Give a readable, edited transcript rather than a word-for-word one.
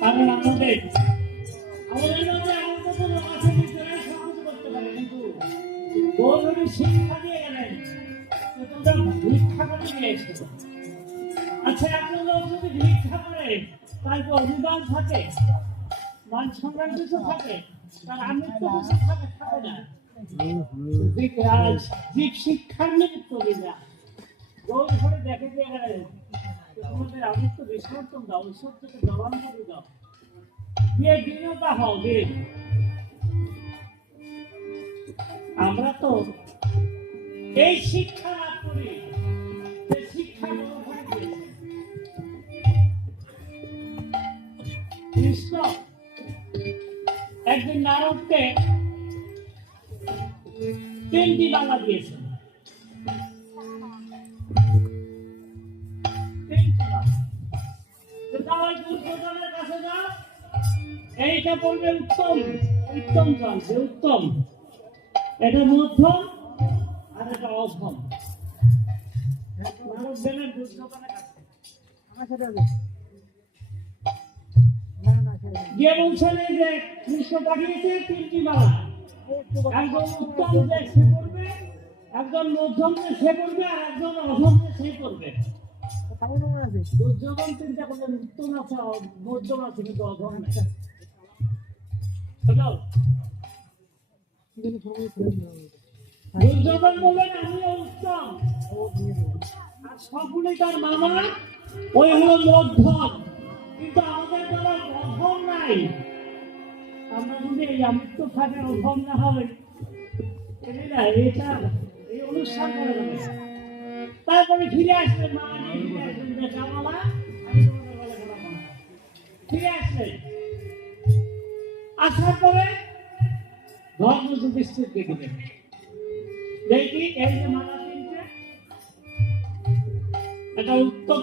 কারণ আমাদের শিক্ষা দিয়ে গেলেন তোমরা ভিক্ষা করে নিয়ে এসেছো। আচ্ছা, একটা লোক যদি ভিক্ষা করে তার অভিমান থাকে, মান সম্মান কিছু থাকে, তার আমৃত্যু কিছু থাকে থাকে না। জীব শিক্ষার নিমিত্ত না রোজ ঘরে দেখে দিয়ে গেলেন তোমাদের আমৃত্যু বিসর্জন দাও, ঈশ্বরকে জবানদারি দাও, দিয়ে বিনতা হও দিন। আমরা তো এই শিক্ষা লাভ করি, শিক্ষা কৃষ্ণ একদিন নারদকে 3টি মালা দিয়েছেন। দুর্যোধনের কাছে যাও, এইটা বলবে উত্তম উত্তম জন, যে উত্তম, এটা মধ্যম আর এটা অধম। নারদ গেলেন দুর্যোধনের কাছে, গিয়ে বলছেন যে কৃষ্ণ পাঠিয়েছে 3টি মালা, একজন উত্তম যে সে করবে, একজন মধ্যম যে সে করবে, আর একজন অধম যে সে করবে। দুর্যোধন চিন্তা করলেন উত্তম আছে, মধ্যম আছে, কিন্তু অধম আছে। দুর্যোধন বললেন আমিও উত্তম, আর সকলে তার মামা ওই হলো মধ্যম, কিন্তু আমাদের দ্বারা অধম নাই। আমরা যদি এই আমৃত্য থাকে অধম না হবে, এটা এই অনুষ্ঠান করা যাবে। তারপরে ফিরে আসলেন, মামা নিয়ে ফিরে আসলেন, জামালা আমি তোমাদের বলে বলা ফিরে আসলেন। আসার পরে ধর্ম যুধিষ্ঠির দেখলেন, দেখি এই যে মালা 3টে, এটা উত্তম